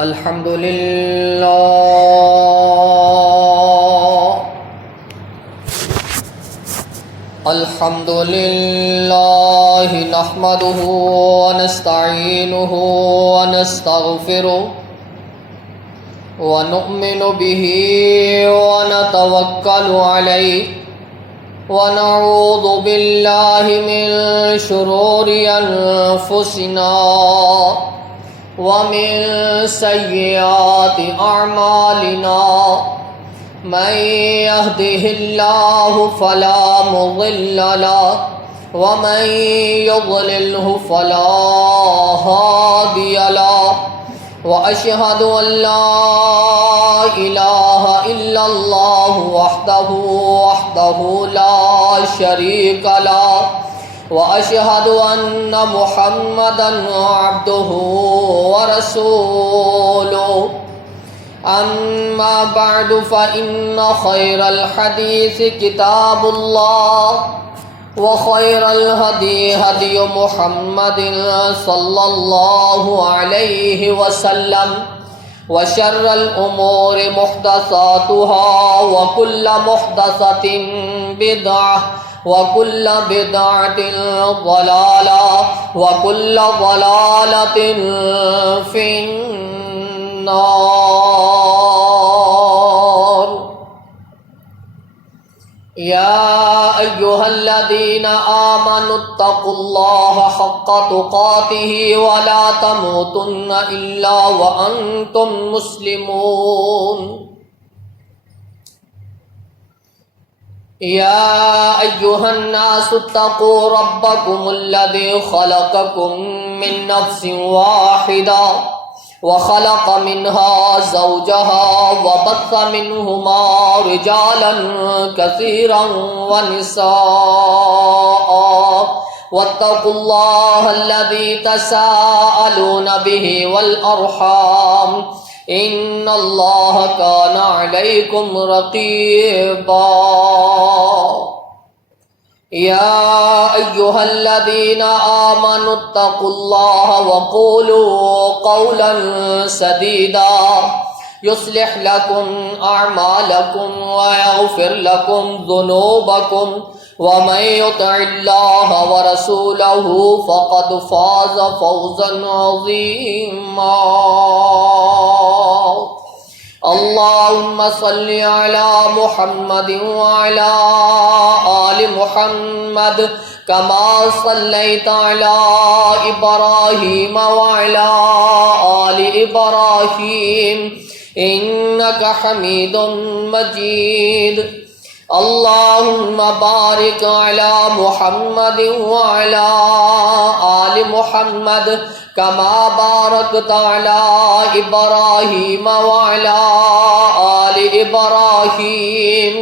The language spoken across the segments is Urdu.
الحمد لله الحمد لله نحمده ونستعينه ونستغفره ونؤمن به ونتوكل عليه ونعوذ بالله من شرور أنفسنا ومن سيئات أعمالنا من يهده الله فلا مضل له ومن يضلله فلا هادي له وأشهد أن لا إله إلا الله وحده لا شريك له وأشهد أن محمدًا عبده ورسوله أما بعد فإن خير الحديث كتاب الله وخير الهدي هدي محمد صلى الله عليه وسلم وشر الأمور محدثاتها وكل محدثة بدعة وكل بدعة ضلالة وكل ضلالة في النار. يا أيها الذين آمنوا اتقوا الله حق تقاته ولا تموتن إلا وأنتم مسلمون. يا أيها الناس اتقوا ربكم الذي خلقكم من نفس واحدة وخلق منها زوجها وبث منهما رجالا كثيرا ونساء واتقوا الله الذي تساءلون به والأرحام إن الله كان عليكم رقيبا. يا أيها الذين آمنوا اتقوا الله وقولوا قولا سديدا يصلح لكم أعمالكم ويغفر لكم ذنوبكم ومن يطع الله ورسوله فقد فاز فوزا عظيما. اللهم صل على محمد وعلى آل محمد كما صليت على إبراهيم وعلى آل إبراهيم إنك حميد مجيد. اللهم بارك على محمد وعلى آل محمد كما باركت على إبراهيم وعلى آل إبراهيم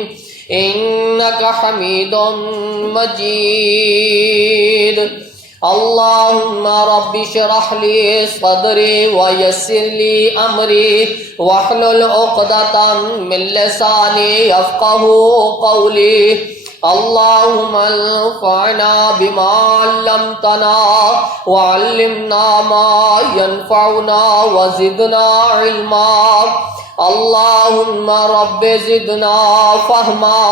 إنك حميد مجيد. اللهم رب اشرح لي صدري ويسر لي أمري واحلل عقدة من لساني يفقهوا قولي. اللهم انفعنا بما علمتنا وعلمنا ما ينفعنا وزدنا علما. اللهم رب زدنا فهما.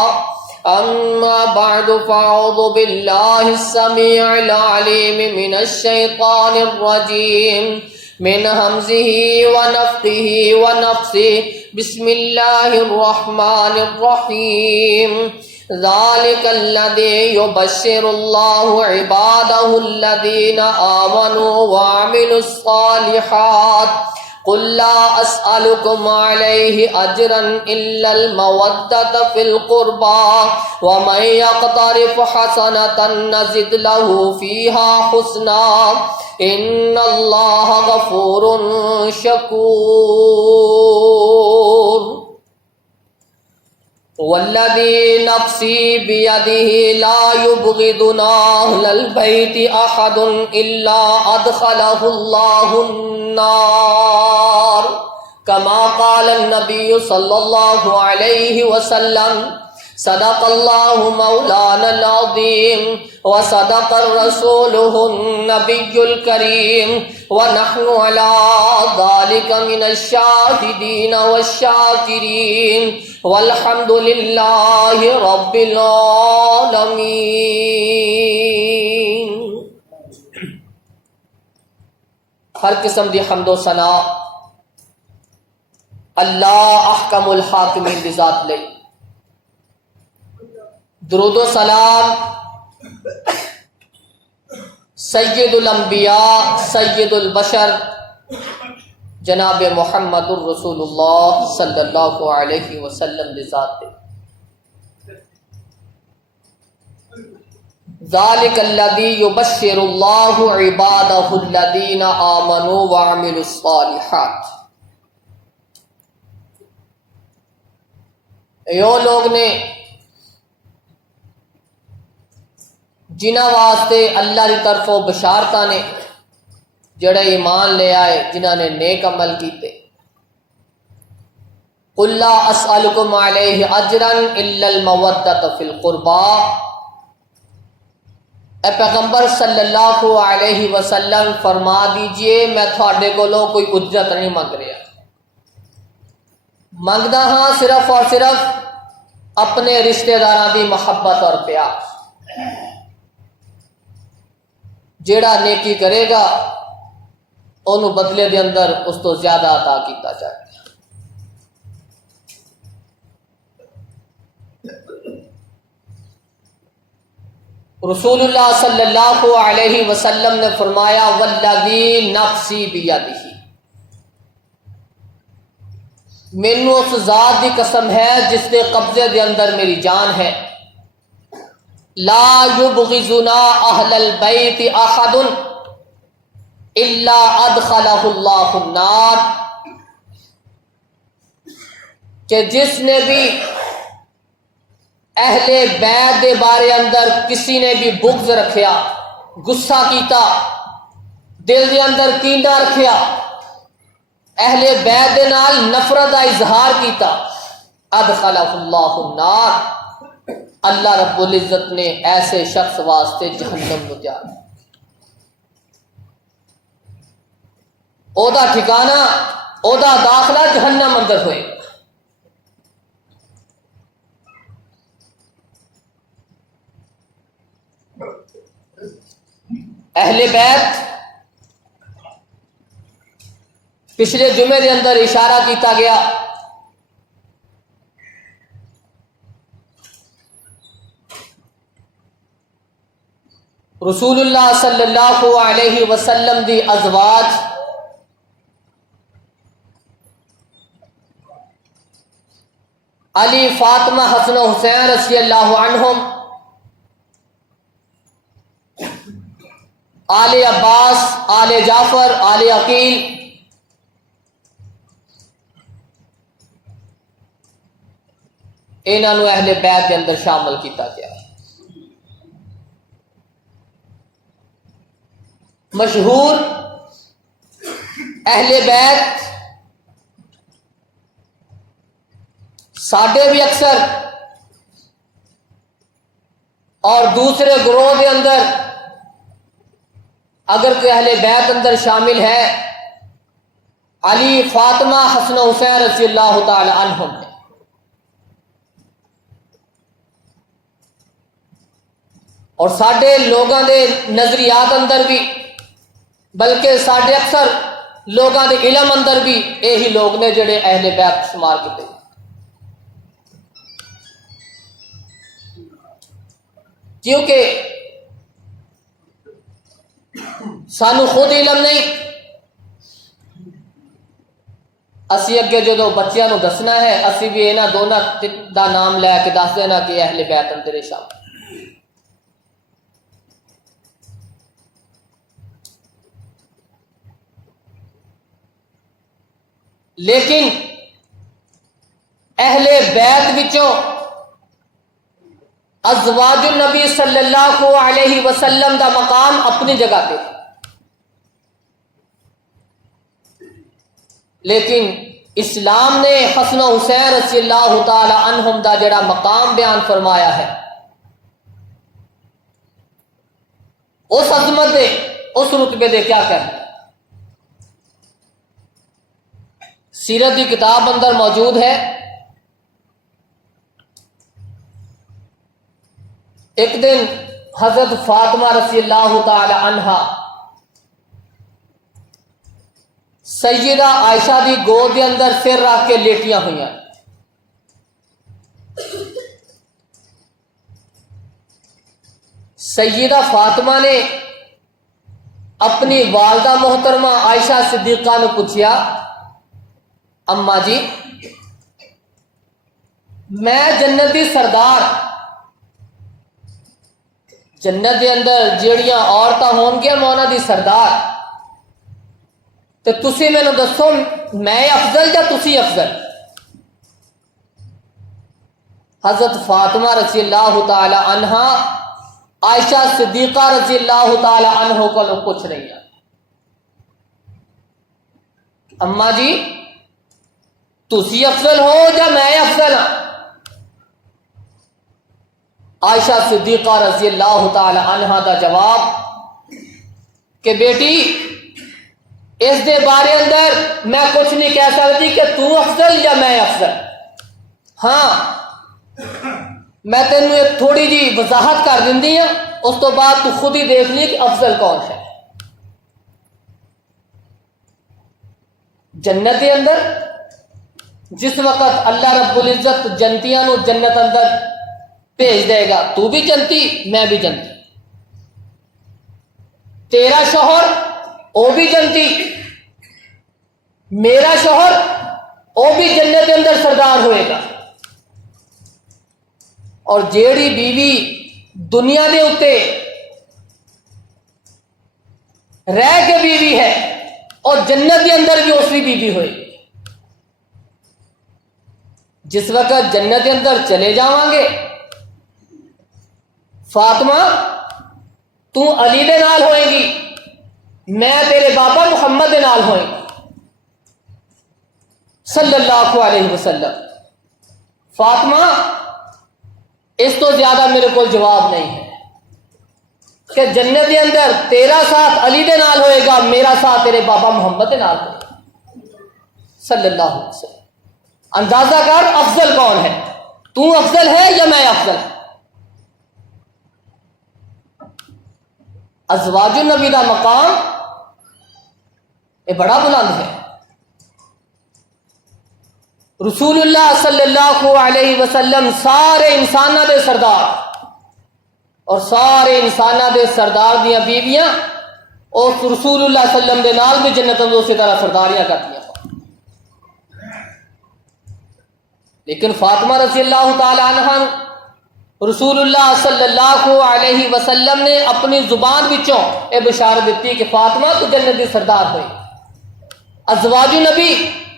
أما بعد فأعوذ بالله السميع العليم من الشيطان الرجيم من همزه ونفخه ونفثه. بسم الله الرحمن الرحيم. ذلك الذي يبشر الله عباده الذين آمنوا وعملوا الصالحات قل لا أسألكم عليه أجرا إلا المودة في القربى ومن يقترف حسنة نزد له فيها حسنا إن الله غفور شكور. والذي نفسي بيده لا يبغضنا أهل البيت أحد إلا أدخله الله النار كما قال النبي صلى الله عليه وسلم صدق اللہ مولانا العظیم وصدق رسولہ النبی الکریم ونحن علی ذلک من الشاہدین والشاکرین والحمد للہ رب العالمین۔ ہر قسم دی حمد و ثنا اللہ احکم الحاکمین دی ذات لئی، درود و سلام سید الانبیاء سید البشر جناب محمد الرسول اللہ صلی اللہ علیہ وسلم دی ذات لئی۔ ذالک الذی یبشر اللہ عبادہ الذین آمنوا وعملوا الصالحات۔ یو لوگ نے جنہاں واسطے اللہ کی طرفوں بشارتاں نے، جڑے ایمان لے آئے، جنہاں نے نیک عمل کیتے۔ قل لا اسألکم علیہ اجرا الا المودۃ فی القربى، اے پیغمبر صلی اللہ علیہ وسلم فرما دیجئے میں تھوڑے کولوں کوئی اجرت نہیں منگ رہا، منگدا ہاں صرف اور صرف اپنے رشتہ داراں دی محبت اور پیار۔ جیڑا نیکی کرے گا انہوں بدلے دے اندر اس تو زیادہ عطا کیتا جائے گا۔ رسول اللہ صلی اللہ علیہ وسلم نے فرمایا والذی نفسی بیدہ، مینوں اس ذات دی قسم ہے جس دے قبضے دے اندر میری جان ہے، لا یبغضنا اہل البیت احد الا ادخلہ اللہ النار، کہ جس نے بھی اہل بیت دے بارے اندر کسی نے بھی بغض رکھیا، غصہ کیتا، دل دے اندر کینہ رکھیا، اہل بیت دے نال نفرت کا اظہار کیتا، ادخلہ اللہ النار، اللہ رب العزت نے ایسے شخص واسطے جہنم کو تیار کیا۔ او دا ٹھکانہ، او دا داخلہ جہنم اندر ہوئے۔ اہل بیت پچھلے جمعے دے اندر اشارہ کیتا گیا، رسول اللہ صلی اللہ علیہ وسلم دی ازواج علی، فاطمہ، حسن و حسین رضی اللہ عنہم، آل عباس، آل جعفر، آل عقیل، انہاں نو اہل بیت کے اندر شامل کیتا گیا۔ مشہور اہل بیت ساڈے بھی اکثر اور دوسرے گروہ کے اندر اگر کوئی اہل بیت اندر شامل ہے، علی، فاطمہ، حسن و حسین رضی اللہ تعالی عنہم ہے۔ اور ساڈے لوگاں دے نظریات اندر بھی، بلکہ ساڈے اکثر لوگاں دے علم اندر بھی یہی لوگ نے جڑے اہل بیت شمار کیتے۔ کیونکہ سانو خود علم نہیں، اسی اگے جدو بچیاں نو دسنا ہے اسی بھی انہاں دونوں دا نام لے کے دس دینا کہ اہل بیت اندر شامل۔ لیکن اہل بیت وچوں ازواج النبی صلی اللہ علیہ وسلم دا مقام اپنی جگہ پہ، لیکن اسلام نے حسن و حسین رضی اللہ تعالی عنہم دا جڑا مقام بیان فرمایا ہے، اس عظمت دے، اس رتبے دے کیا کہنا۔ سیرت کی کتاب اندر موجود ہے، ایک دن حضرت فاطمہ رضی اللہ تعالی عنہا سیدہ عائشہ دی گود کے اندر سر رکھ کے لیٹیاں ہوئی ہیں۔ سیدہ فاطمہ نے اپنی والدہ محترمہ عائشہ صدیقہ نے پوچھا، اماں جی میں جنت دی سردار، جنت دے اندر جیڑیاں عورتاں ہون گیا میں انہاں دی سردار، تو تسی میں دسو میں افضل یا تسی افضل؟ حضرت فاطمہ رضی اللہ تعالی عنہا عائشہ صدیقہ رضی اللہ تعالی عنہ کو پوچھ رہی ہیں، اماں جی تسی افضل ہو یا میں افضل ہاں؟ عائشہ صدیقہ رضی اللہ تعالی عنہ دا جواب کہ بیٹی اس دے بارے اندر میں کچھ نہیں کہہ سکتی کہ تو افضل یا میں افضل، ہاں میں تینوں ایک تھوڑی جی وضاحت کر دینی ہوں، اس تو بعد تو خود ہی دیکھ لی کہ افضل کون ہے۔ جنت کے اندر جس وقت اللہ رب العزت جنتیاں نو جنت اندر بھیج دے گا، تو بھی جنتی میں بھی جنتی، تیرا شوہر وہ بھی جنتی، میرا شوہر وہ بھی جنت کے اندر سردار ہوئے گا، اور جیڑی بیوی دنیا دے اتے رہ کے بیوی ہے اور جنت کے اندر بھی اسی بیوی ہوئے گی۔ جس وقت جنت کے اندر چلے جاواں گے، فاطمہ تو علی دے نال ہوئے گی، میں تیرے بابا محمد دے نال ہوئے گی صلی اللہ علیہ وسلم۔ فاطمہ اس تو زیادہ میرے کو جواب نہیں ہے کہ جنت کے اندر تیرا ساتھ علی دے نال ہوئے گا، میرا ساتھ تیرے بابا محمد دے نال ہوئے گا صلی اللہ علیہ وسلم۔ اندازہ کر افضل کون ہے، تو افضل ہے یا میں افضل ہے؟ ازواج النبی دا مقام یہ بڑا بلند ہے۔ رسول اللہ صلی اللہ علیہ وسلم سارے انساناں دے سردار، اور سارے انساناں دے سردار دیاں بیویاں اور رسول اللہ صلی اللہ علیہ وسلم دے نال بھی جنت میں اسی طرح سرداریاں کرتی ہیں۔ لیکن فاطمہ رضی اللہ تعالی عنہ رسول اللہ صلی اللہ علیہ وسلم نے اپنی زبان وچوں یہ بشارت دیتی کہ فاطمہ تو جنت دی سردار ہوئی۔ ازواج نبی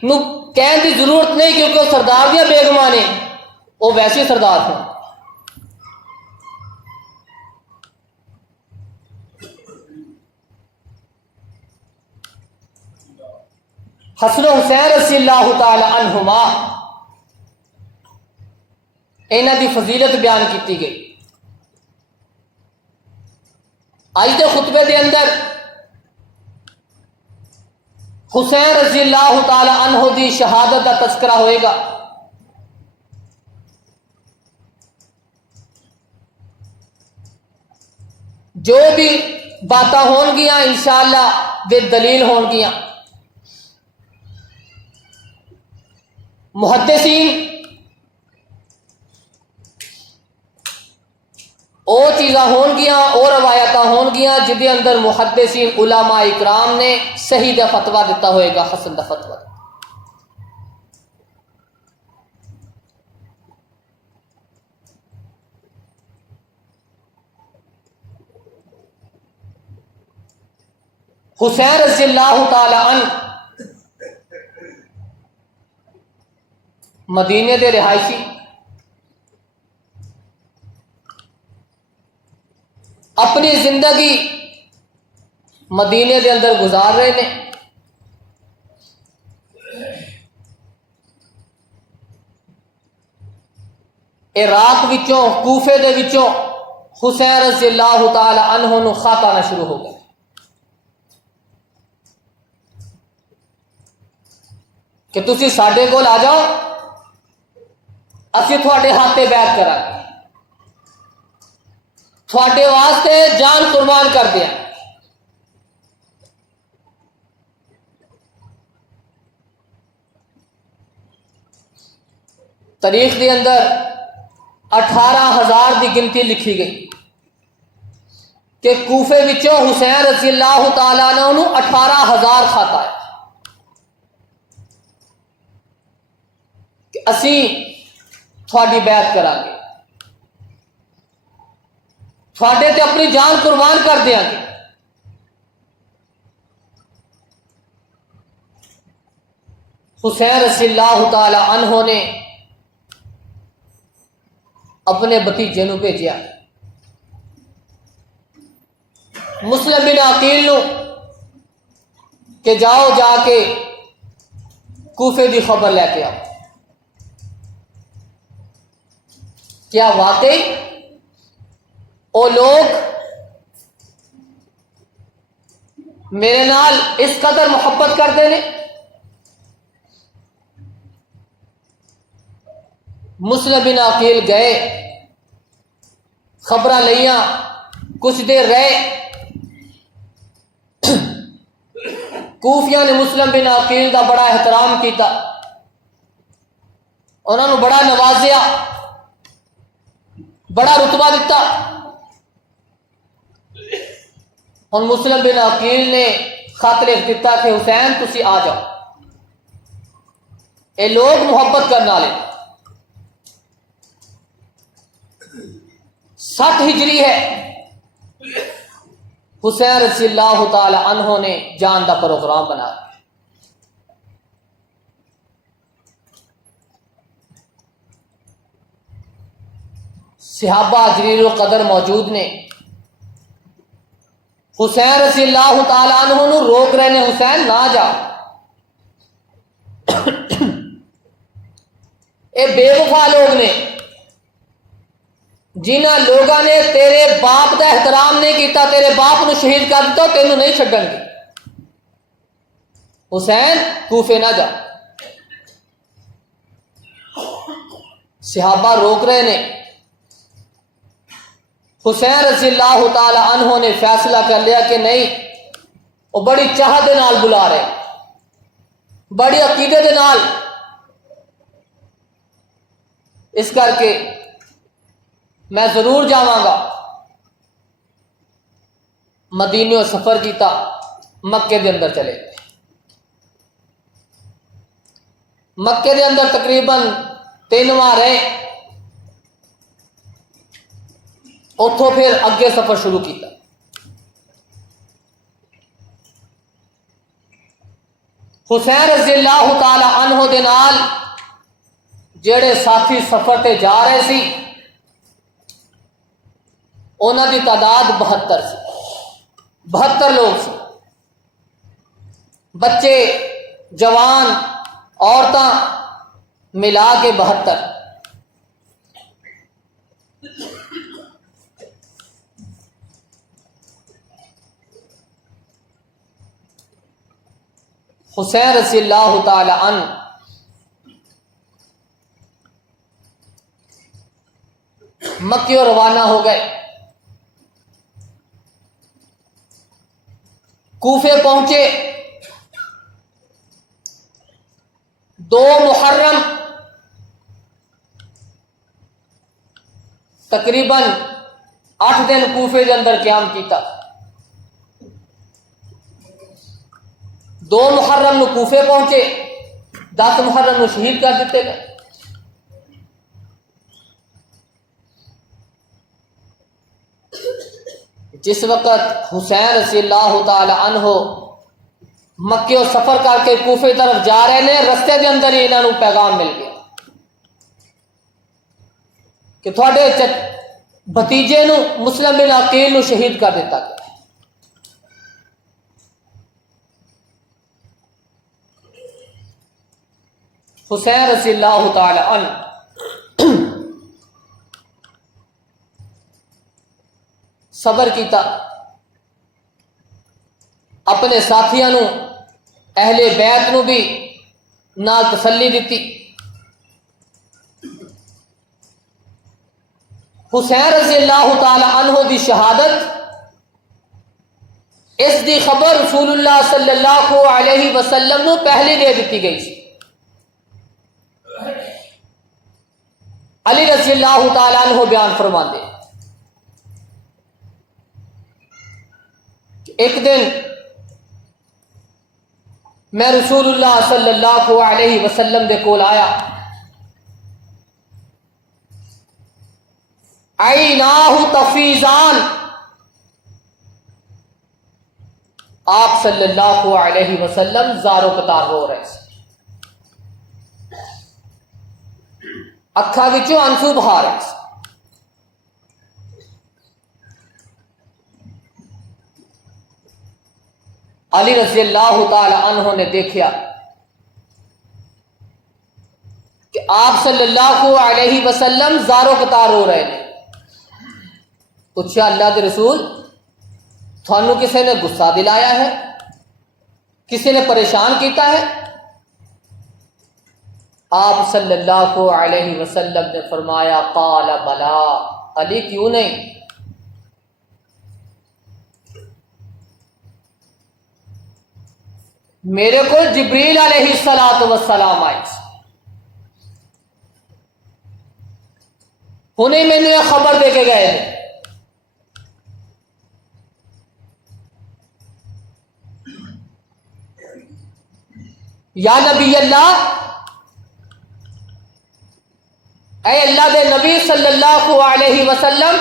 نو کہنے دی ضرورت نہیں کیونکہ وہ سردار دیا بیگماں نے، وہ ویسے سردار ہیں۔ حسن و حسین رضی اللہ تعالی عنہما انہاں دی فضیلت بیان کیتی گئی۔ آج کے خطبے دے اندر حسین رضی اللہ تعالی عنہ دی شہادت کا تذکرہ ہوئے گا۔ جو بھی باتاں ہون گیاں انشاءاللہ دے دلیل ہون گیاں۔ محدثین او چیزاں ہون گیاں اور روایتاں ہون گیاں جدے اندر محدثین علماء اکرام نے صحیح دا فتویٰ دیتا ہوئے گا، حسن دا فتویٰ۔ حسین رضی اللہ تعالی عنہ مدینے دے رہائشی، اپنی زندگی مدینے دے اندر گزار رہے نے۔ عراق وچوں کوفے دے وچوں حسین رضی اللہ تعالی عنہ نو خط آنا شروع ہو گئے کہ تسی ساڈے کول آ جاؤ، اسی تھوڑے ہاتھے بیعت کرا گے، تھوڑے واسطے جان قربان کر دیا۔ تاریخ کے اندر 18,000 کی گنتی لکھی گئی کہ کوفے وچوں حسین رضی اللہ تعالیٰ عنہ 18,000 خط آئے کہ اسی تھوڑی بیعت کرا گے، تھوڑے تے اپنی جان قربان کر دیا گے۔ حسین رضی اللہ تعالی عنہ نے اپنے بھتیجے نو بھیجیا، مسلم بن عقیل نو، کہ جاؤ جا کے کوفے دی خبر لے کے آؤ۔ کیا واقعی او لوگ میرے نال اس قدر محبت کرتے ہیں؟ مسلم بن عقیل گئے، خبراں لیاں، کچھ دیر رہے، کوفیاں نے مسلم بن عقیل کا بڑا احترام کیتا، انہوں نے بڑا نوازیا، بڑا رتبہ دیتا۔ ہن مسلم بن عقیل نے خط لکھ دیتا کہ حسین تسی آ جاؤ، اے لوگ محبت کرنے والے۔ 60 ہجری ہے، حسین رضی اللہ تعالی عنہ نے جان دا پروگرام بنایا۔ صحابہ جلیل القدر موجود نے، حسین رضی اللہ تعالی عنہ نو روک رہے نے، حسین نہ جا، اے بے وفا لوگ نے، جنہ لوگوں نے تیرے باپ کا احترام نہیں کیتا، تیرے باپ نو شہید کر دیتا، تینوں نہیں چھڈن گے، حسین کوفے نہ جا۔ صحابہ روک رہے نے، حسین رضی اللہ تعالی عنہ نے فیصلہ کر لیا کہ نہیں، وہ بڑی چاہت دے نال بلا رہے، بڑی عقیدے دے نال، اس کر کے میں ضرور جاواں گا۔ مدینہ سفر کیتا، مکے دے اندر چلے گئے، مکے دے اندر تقریباً 3 ماہ رہے، اتھوں پھر اگے سفر شروع کیتا۔ حسین رضی اللہ تعالی عنہ دے نال جڑے ساتھی سفر تے جا رہے سی، انہاں دی تعداد 72 سی، 72 لوگ سی، بچے، جوان، عورتاں ملا کے 72۔ حسین رضی اللہ تعالی عنہ مکیوں روانہ ہو گئے، کوفے پہنچے، 2 محرم تقریباً 8 دن کوفے کے اندر قیام کیتا۔ 2 محرم نو کوفے پہنچے، 10 محرم نو شہید کر دیتے گئے۔ جس وقت حسین رضی اللہ تعالی عنہ مکے سفر کر کے کوفے طرف جا رہے ہیں، رستے کے اندر ہی انہوں نے پیغام مل گیا کہ تھوڑے بھتیجے نو مسلم بن عقیل نو شہید کر دیتا گیا۔ حسین رضی اللہ تعالی عنہ صبر کیتا، اپنے ساتھیاں نو اہل بیت نو بھی نال تسلی دیتی۔ حسین رضی اللہ تعالی عنہ دی شہادت، اس دی خبر رسول اللہ صلی اللہ علیہ وسلم نو پہلے دے دیتی گئی سی۔ علی رضی اللہ تعالی عنہ بیان فرماندے ایک دن میں رسول اللہ صلی اللہ علیہ وسلم دے کول آیا، عیناہ تفیضان، آپ صلی اللہ علیہ وسلم زارو قطار رو رہے سے، اکھا وچوں آنسو بہا رہے سے۔ علی رضی اللہ تعالی عنہ نے دیکھا کہ آپ صلی اللہ علیہ وسلم زارو قطار رو رہے ہیں۔ پوچھا اللہ کے رسول، تھانو کسی نے غصہ دلایا ہے، کسی نے پریشان کیتا ہے؟ آپ صلی اللہ علیہ وسلم نے فرمایا قال بلا، علی کیوں نہیں، میرے کو جبریل علیہ السلام آئی، انہیں میں نے خبر دے کے گئے ہیں، یا نبی اللہ، اے اللہ دے نبی صلی اللہ علیہ وسلم،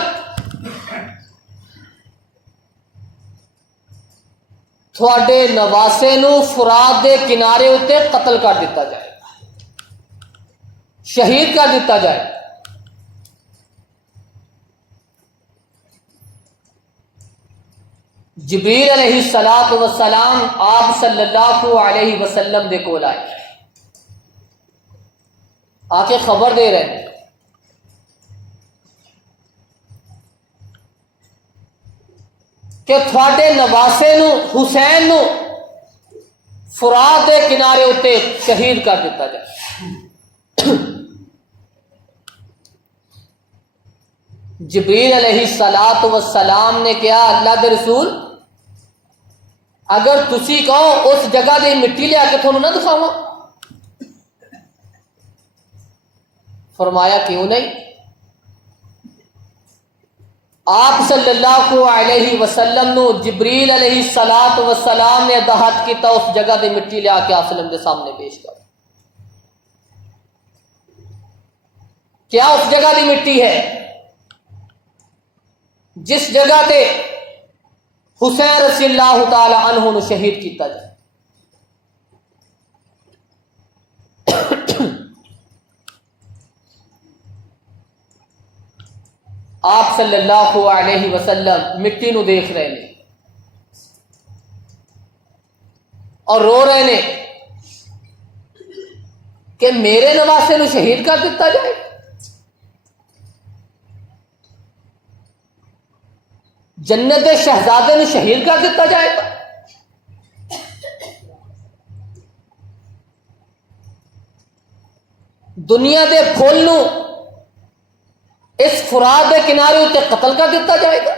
تھوڑے نواسے نو فرات دے کنارے اتے قتل کر دیتا جائے گا، شہید کر دیتا جائے گا۔ جبریل علیہ السلام آپ صلی اللہ علیہ وسلم دے کول آئے، آ کے خبر دے رہے ہیں کہ تھوڑے نواسے نو حسین نو فرات دے کنارے اتے شہید کر دیتا جائے۔ جبریل علیہ السلام نے کہا اللہ دے رسول، اگر تسی کہو اس جگہ دی مٹی لیا کے تھانوں نہ دکھاواں؟ فرمایا کیوں نہیں؟ آپ صلی اللہ علیہ وسلم نو جبریل علیہ السلام نے دہت کیتا، اس جگہ دی مٹی لیا کے اسلم دے سامنے پیش کر۔ کیا اس جگہ دی مٹی ہے جس جگہ تے حسین رضی اللہ تعالی عنہ نو شہید کیتا جائے۔ آپ صلی اللہ علیہ وسلم مٹی نو دیکھ رہے ہیں اور رو رہے ہیں کہ میرے نواسے نو شہید کر دیتا جائے، جنت دے شہزادے نو شہید کر دیتا جائے گا۔ دنیا دے پھول نو اس فرات دے کنارے تے قتل کر دیتا جائے گا۔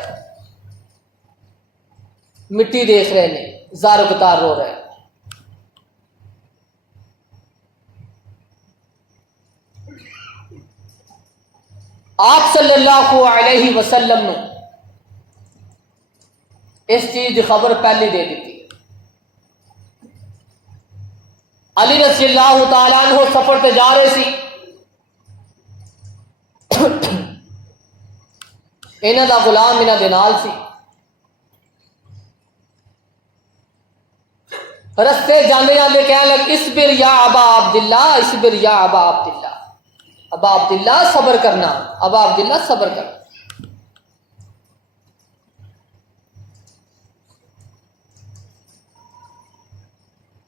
مٹی دیکھ رہے ہیں، زار قطار رو رہے ہیں۔ آپ صلی اللہ علیہ وسلم نے اس چیز کی خبر پہلے دے دیتی۔ علی رضی اللہ تعالیٰ عنہ سفر تے جا رہے سی، انہاں دا غلام انہاں دے نال سی، رستے جاندے جاندے کہنے لگ اصبر یا ابا عبداللہ، اصبر یا ابا عبداللہ، ابا عبداللہ صبر کرنا، ابا عبداللہ صبر کرنا۔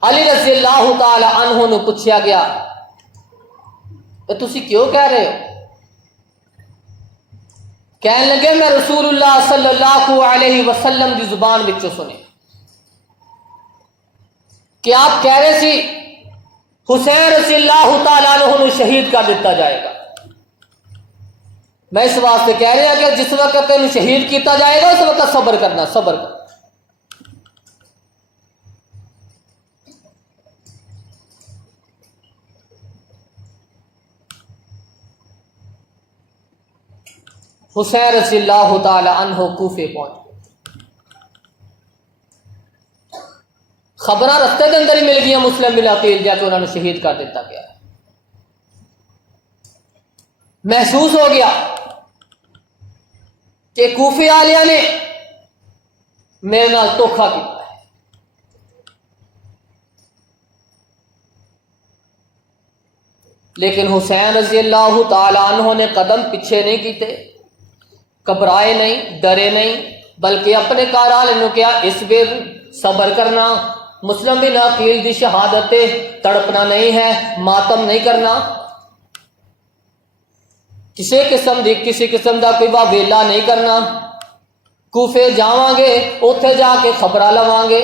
علی رضی اللہ تعالی عنہ نے پوچھا گیا کہ تسی کیوں کہہ رہے ہو؟ کہنے لگے میں رسول اللہ صلی اللہ علیہ وسلم کی زبان وچوں سنے کہ آپ کہہ رہے سی حسین رضی اللہ تعالیٰ عنہ شہید کر دیتا جائے گا. میں اس واسطے کہہ رہا کہ جس وقت تینوں شہید کیتا جائے گا اس وقت صبر کرنا، صبر کرنا. حسین رضی اللہ تعالی عنہ کوفے پہنچ، خبراں رستے کے اندر ہی مل گیا مسلم بن عقیل جا کے انہوں نے شہید کر دیتا گیا. محسوس ہو گیا کہ کوفے والوں نے میرے نال دھوکھا کیا ہے. لیکن حسین رضی اللہ تعالی عنہ نے قدم پیچھے نہیں کیتے، گھبرائے نہیں، ڈرے نہیں، بلکہ اپنے گھر والے نے کیا اس بیر صبر کرنا، مسلم بن عقیل دی شہادت تڑپنا نہیں ہے، ماتم نہیں کرنا، کسی قسم دا کوئی واویلا نہیں کرنا. کوفے جاواں گے اوتھے جا کے خبراں لواں گے.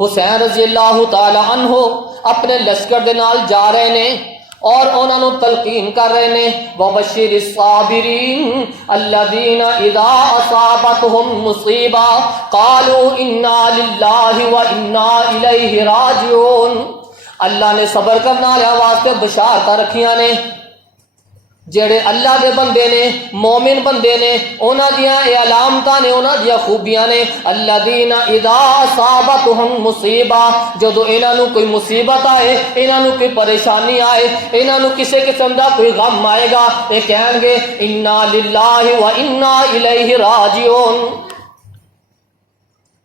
حسین رضی اللہ تعالی عنہ اپنے لشکر دے نال جا رہے نے اور انہوں نے تلقین کر رہے نے وَبَشِّرِ الصَّابِرِينَ الَّذِينَ إِذَا أَصَابَتْهُمْ مُصِيبَةٌ قَالُوا إِنَّا لِلَّهِ وَإِنَّا إِلَيْهِ رَاجِعُونَ. اللہ نے صبر کرنا والے واسطے بشارتاں رکھیاں نے، جڑے اللہ دے بندے نے، مومن بندے نے، انہاں دیاں اے علامتاں نے، انہاں دیاں خوبیاں نے. الذین اذا اصابتهم مصیبہ، جدو انہاں نو کوئی مصیبت آئے، انہاں نو کوئی پریشانی آئے، انہاں نو کسی قسم دا کوئی غم آئے گا، یہ کہیں گے انا للہ و انا الیہ راجعون.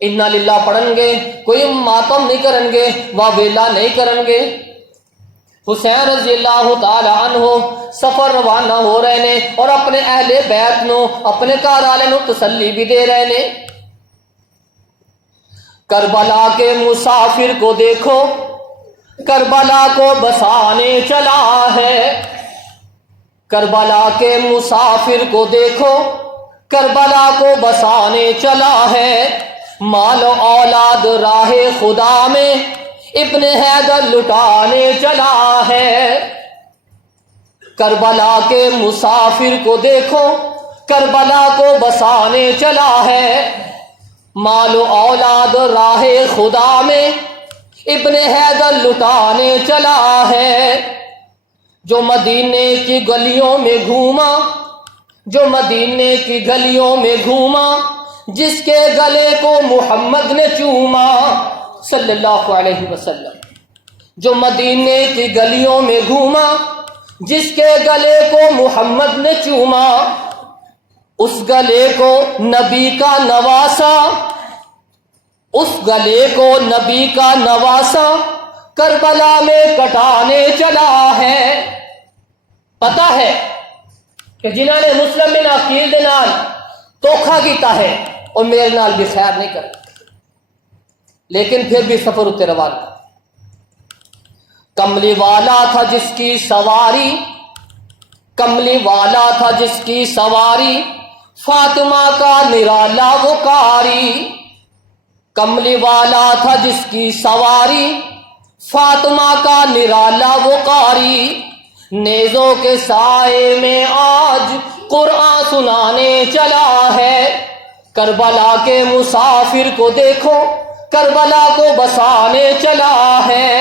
انا للہ پڑھن گے، کوئی ماتم نہیں کرن گے، واویلا نہیں کرن گے. حسین رضی اللہ تعالی عنہ سفر روانہ ہو رہے نے اور اپنے اہل بیت نو، اپنے گھر والے نو تسلی بھی دے رہے نے. کربلا کے مسافر کو دیکھو، کربلا کو بسانے چلا ہے. کربلا کے مسافر کو دیکھو، کربلا کو بسانے چلا ہے. مال و اولاد راہ خدا میں ابن حیدر لٹانے چلا ہے. کربلا کے مسافر کو دیکھو، کربلا کو بسانے چلا ہے. مال و اولاد راہ خدا میں ابن حیدر لٹانے چلا ہے. جو مدینے کی گلیوں میں گھوما، جو مدینے کی گلیوں میں گھوما، جس کے گلے کو محمد نے چوما صلی اللہ علیہ وسلم. جو مدینے کی گلیوں میں گھوما، جس کے گلے کو محمد نے چوما، اس گلے کو نبی کا نواسا، اس گلے کو نبی کا نواسا کربلا میں کٹانے چلا ہے. پتہ ہے کہ جنہوں نے مسلم بن عقیل دے نال دھوکھا کیتا ہے اور میرے نال بھی خیر نہیں کرتے، لیکن پھر بھی سفر اتے روانہ. کملی والا تھا جس کی سواری، کملی والا تھا جس کی سواری، فاطمہ کا نرالا وہ کاری. کملی والا تھا جس کی سواری، فاطمہ کا نرالا وہ قاری. نیزوں کے سائے میں آج قرآن سنانے چلا ہے. کربلا کے مسافر کو دیکھو، کربلا کو بسانے چلا ہے.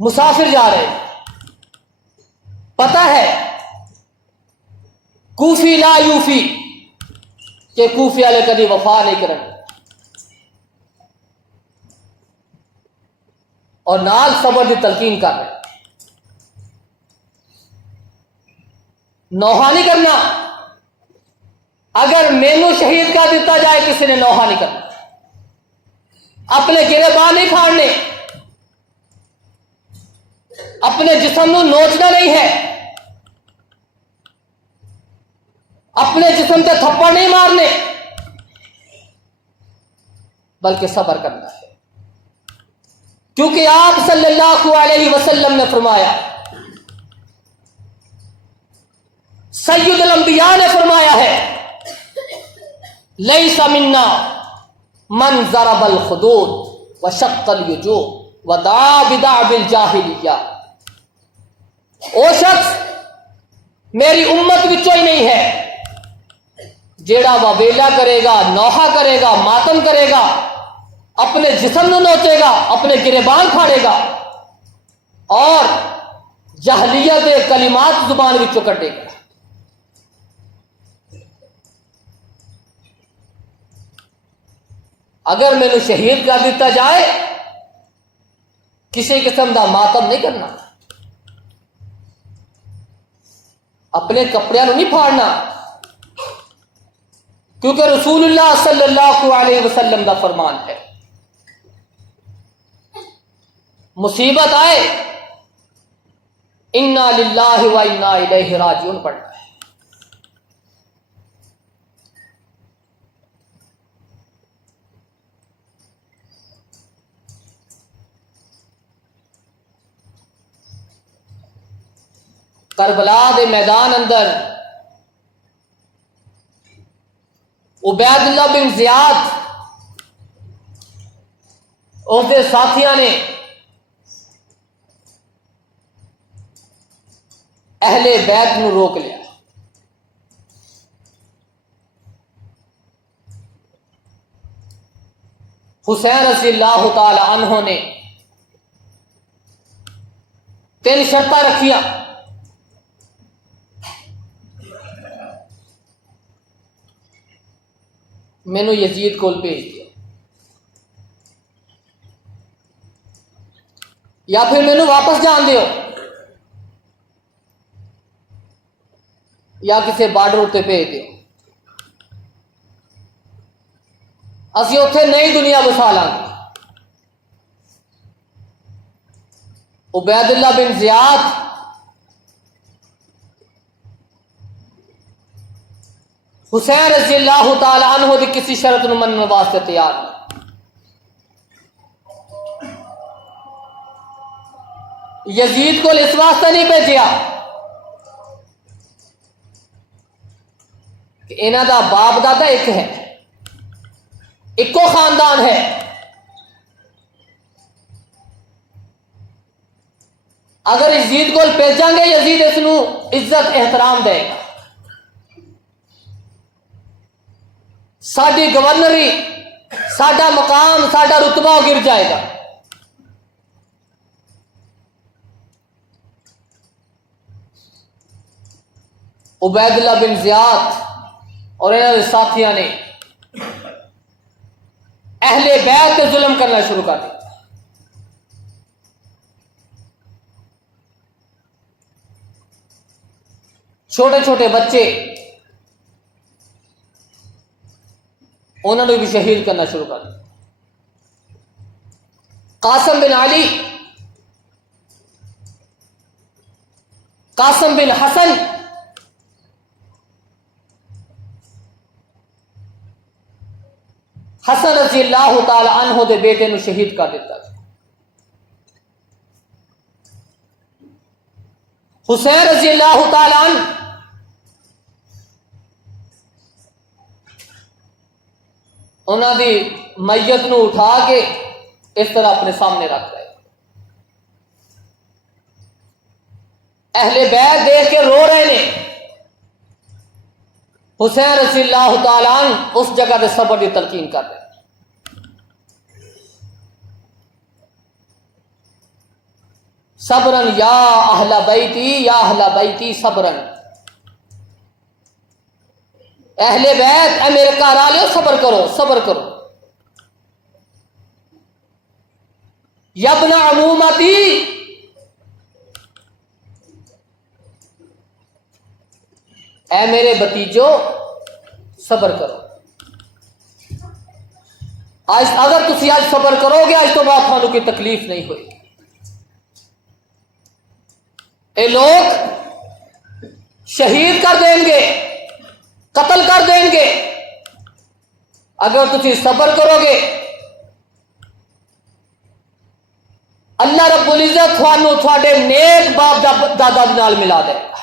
مسافر جا رہے، پتہ ہے کوفی لا یوفی، کہ کوفی والے کبھی وفا نہیں کریں، اور نال صبر کی تلقین کر رہے. نوحہ نہیں کرنا، اگر مینو شہید کر دیتا جائے کسی نے نوحہ نہیں کرنا. اپنے گریبان نہیں پھاڑنے، اپنے جسم کو نوچنا نہیں ہے، اپنے جسم سے تھپڑ نہیں مارنے، بلکہ صبر کرنا ہے. کیونکہ آپ صلی اللہ علیہ وسلم نے فرمایا سید الانبیاء نے فرمایا ہے لیس منا من ضرب الخدود وشق الوجوہ ودعا بدعوى الجاہلیہ، وہ شخص میری امت وچوں ہی نہیں ہے جیڑا ویلا کرے گا، نوحہ کرے گا، ماتم کرے گا، اپنے جسم نو نوچے گا، اپنے گریبان کھاڑے گا اور جہلیت دے کلمات زبان وچوں کٹے گا۔ اگر مینوں شہید کر دیتا جائے کسی قسم دا ماتم نہیں کرنا، اپنے کپڑیاں نہیں پھاڑنا، کیونکہ رسول اللہ صلی اللہ علیہ وسلم دا فرمان ہے مصیبت آئے انا للہ و انا الیہ راجعون پڑھنا ہے۔ کربلا دے میدان اندر عبید اللہ بن زیاد اس دے ساتھیاں نے اہل بیت نو روک لیا۔ حسین رضی اللہ تعالی عنہ نے 3 شرطیں رکھیاں۔ مینو یزید کول بھیج دیا، یا پھر مینو واپس جان دیو، یا کسی بارڈر اتنے بھیج دیو، اسی اتنے نئی دنیا بسا لیں گے۔ عبید اللہ بن زیاد حسین رضی اللہ تعالی عنہ دی کسی شرط نو مننے واسطے تیار نہیں۔ یزید کو اس واسطے نہیں بھیجیا کہ انہاں دا باپ دادا ایک ہے، ایکو خاندان ہے، اگر یزید کو بھیجاں گے یزید اس نو عزت احترام دے گا، ساری گورنری، ساڈا مقام، ساڈا رتبہ گر جائے گا۔ عبید اللہ بن زیاد اور انہوں نے ساتھیاں نے اہل بیت پہ ظلم کرنا شروع کر دیا۔ چھوٹے چھوٹے بچے انہوں نے بھی شہید کرنا شروع کر دیا۔ قاسم بن علی، قاسم بن حسن، حسن رضی اللہ تعالی عنہ دے بیٹے نو شہید کر دیتا۔ حسین رضی اللہ تعالی عنہ انہوں دی میت نو اٹھا کے اس طرح اپنے سامنے رکھ رہے، اہل بیت دیکھ کے رو رہے نے۔ حسین رضی اللہ تعالیٰ عنہ اس جگہ پہ صبر کی تلقین کر رہے، صبرن یا اہل بیتی، یا اہل بیتی صبرن، اہل بیت اے میرے گھر والو صبر کرو، صبر کرو۔ یبن عمومتی، اے میرے بھتیجو صبر کرو، آج اگر تسی آج صبر کرو گے آج تو بعد تھانوں کی تکلیف نہیں ہوئی۔ اے لوگ شہید کر دیں گے، قتل کر دیں گے، اگر تسی صبر کرو گے اللہ رب العزت تھانوں تھوڑے نیک باپ دادا نال ملا دے گا۔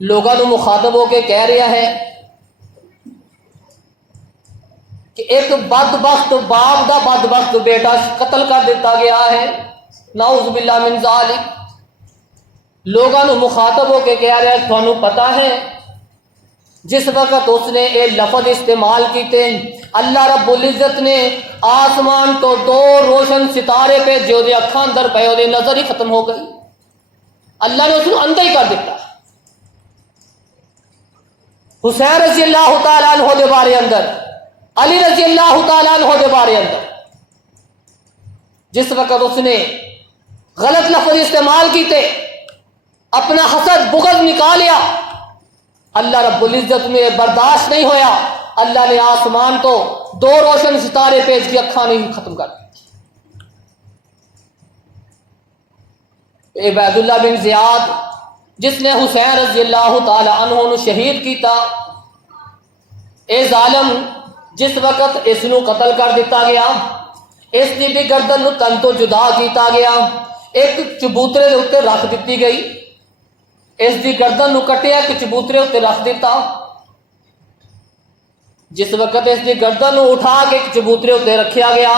لوگوں کو مخاطب ہو کے کہہ رہا ہے کہ ایک بدبخت باپ دا بدبخت بیٹا قتل کر دیتا گیا ہے، نعوذ باللہ من ذالک۔ لوگوں کو مخاطب ہو کے کہہ رہا ہے تھانوں پتہ ہے جس وقت اس نے یہ لفظ استعمال کیتے، اللہ رب العزت نے آسمان تو دو روشن ستارے پہ جو دے اکھاں اندر پے وہ نظر ہی ختم ہو گئی، اللہ نے اس کو اندھا ہی کر دیتا۔ حسین رضی اللہ تعالیٰ عنہ دے بارے اندر، علی رضی اللہ تعالیٰ عنہ دے بارے اندر جس وقت اس نے غلط لفظ استعمال کیتے، اپنا حسد بغض نکالیا، اللہ رب العزت میں برداشت نہیں ہویا، اللہ نے آسمان تو دو روشن ستارے پیش کی اکھاں نہیں ختم کر دی۔ عبید اللہ بن زیاد جس نے حسین رضی اللہ تعالی عنہ نو شہید کیتا، اے ظالم جس وقت اس نو قتل کر دیتا گیا، اس دی بھی گردن نو تن تو جدا کیتا گیا، ایک چبوترے دے اوتے رکھ دیتی گئی، اس دی گردن نو کٹیا کہ چبوترے اوتے رکھ دیتا۔ جس وقت اس دی گردن نو اٹھا کے چبوترے اوتے رکھیا گیا،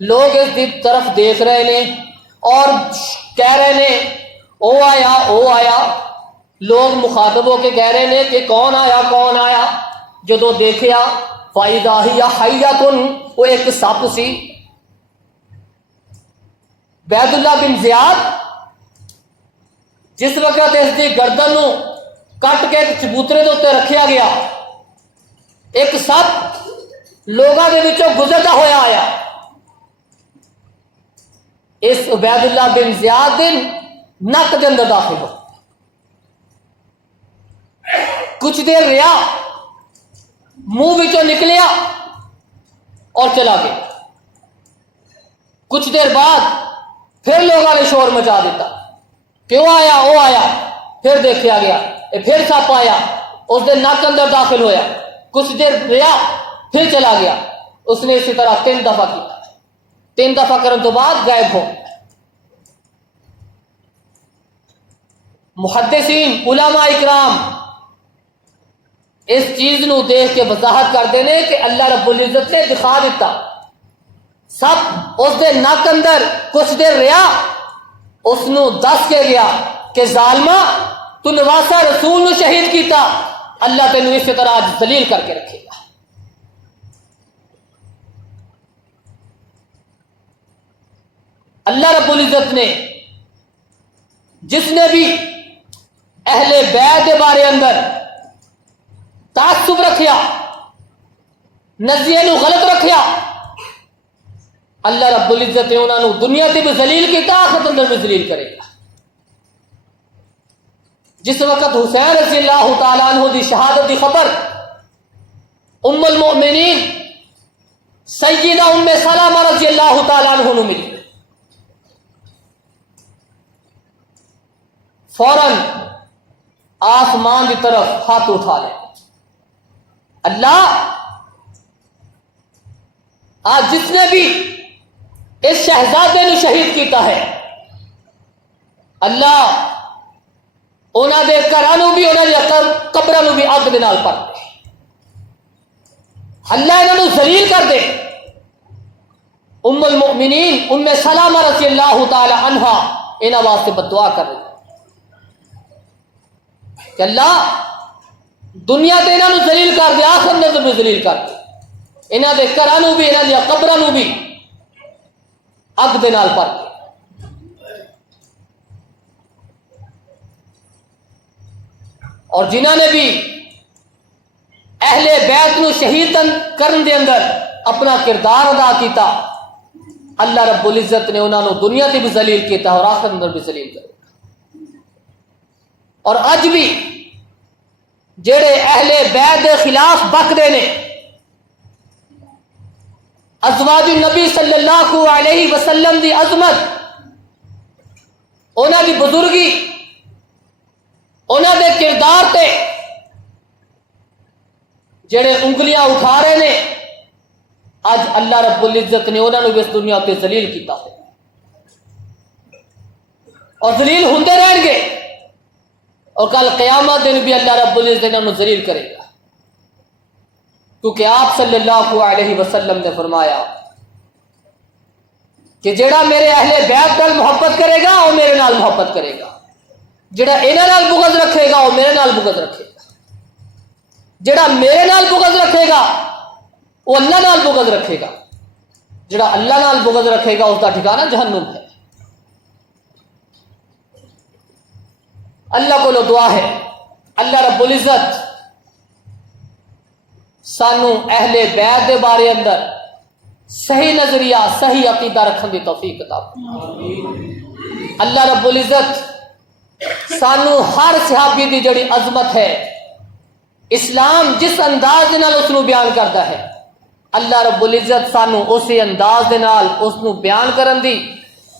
لوگ اس دی طرف دیکھ رہے نے اور کہہ رہے نے او آیا او آیا، لوگ مخاطب ہو کے کہہ رہے نے کہ کون آیا کون آیا، جدو دیکھیا فَإِذَا هِيَ حَيَّةٌ، وہ ایک سپ سی۔ عبید اللہ بن زیاد جس وقت اس دی گردن نو کٹ کے چبوترے دے اوتے رکھیا گیا، ایک سپ لوگاں دے وچوں گزرتا ہویا آیا، اس عبید اللہ بن زیاد دے نک دے اندر داخل ہو، کچھ دیر رہا، منہ وچوں نکلیا اور چلا گیا۔ کچھ دیر بعد پھر لوگوں نے شور مچا دیتا، کیوں آیا وہ آیا، پھر دیکھا گیا پھر سپ آیا، اس دے نک اندر داخل ہویا، کچھ دیر رہا پھر چلا گیا۔ اس نے اسی طرح 3 دفعہ کیا، 3 دفعہ کرنے تو بعد غائب ہو۔ محدثین علماء اکرام اس چیز نو دیکھ کے وضاحت کرتے ہیں کہ اللہ رب العزت نے دکھا دیتا، سب اس دے نک اندر کچھ دیر رہا، اس نو دس کے گیا کہ ظالمہ تو نواسا رسول نو شہید کیتا، اللہ تینوں اسی طرح آج ذلیل کر کے رکھے گا۔ اللہ رب العزت نے جس نے بھی اہل بیت کے بارے اندر تعصب رکھیا، نظریے نو غلط رکھیا، اللہ رب العزت نے انہوں نے دنیا سے بھی ذلیل کیتا، آخرت اندر بھی ذلیل کرے گا۔ جس وقت حسین رضی اللہ تعالیٰ عنہ دی شہادت دی خبر ام المؤمنین سیدہ ام سلمہ رضی اللہ تعالیٰ عنہ نو ملی، فوراً آسمان کی طرف ہاتھ اٹھا لے، اللہ آج جس نے بھی اس شہزادے نے شہید کیتا ہے، اللہ انہاں دے گھراں نوں بھی انہاں دے قبراں نوں بھی اگ دے نال بھر دے، اللہ انہاں نوں ذلیل کر دے۔ ام المؤمنین ام سلمہ رضی اللہ تعالی عنہا انہاں واسطے بددعا کر رہی کہ اللہ دنیا تے انہاں نوں ذلیل کر دے، آخرت میں بھی ذلیل کر دے، انہاں دے گھراں نوں بھی انہاں دی قبراں نوں بھی اگ دے نال بھر دے۔ اور جنہاں نے بھی اہل بیت نو شہید کرن دے اندر اپنا کردار ادا کیتا، اللہ رب العزت نے انہوں نے دنیا سے بھی ذلیل کیتا اور آخرت اندر بھی ذلیل کرے گا۔ اور اج بھی جڑے اہل بیت دے خلاف بکدے نے، ازواج النبی صلی اللہ علیہ وسلم دی عظمت، انہاں دی بزرگی، انہاں دے کردار تے جڑے انگلیاں اٹھا رہے نے، آج اللہ رب العزت نے انہوں نے بھی اس دنیا تے ذلیل کیتا ہے اور ذلیل ہوندے رہن گے۔ اور کل قیامت دن بھی اللہ رب العزت انہوں ذلیل کرے گا، کیونکہ آپ صلی اللہ علیہ وسلم نے فرمایا کہ جڑا میرے اہل بیت نال محبت کرے گا وہ میرے نال محبت کرے گا، جڑا انہاں نال بغض رکھے گا وہ میرے نال بغض رکھے گا، جڑا میرے نال بغض رکھے گا وہ اللہ نال بغض رکھے گا، جڑا اللہ نال بغض رکھے گا اس کا ٹھکانہ جہنم ہے۔ اللہ کو دعا ہے اللہ رب العزت سانو اہل بیت دے بارے اندر صحیح نظریہ صحیح عقیدہ رکھن دی توفیق عطا فرمائے۔ اللہ رب العزت سانو ہر صحابی دی جڑی عظمت ہے، اسلام جس انداز دے نال اس نو بیان کرتا ہے، اللہ رب العزت سانو اسی انداز دے نال اس نو بیان کرن دی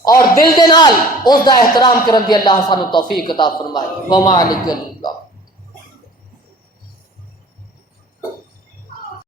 اور دل دے نال اس دا احترام کرن دی اللہ سانو توفیق عطا فرمائے۔ وما علیک اللہ۔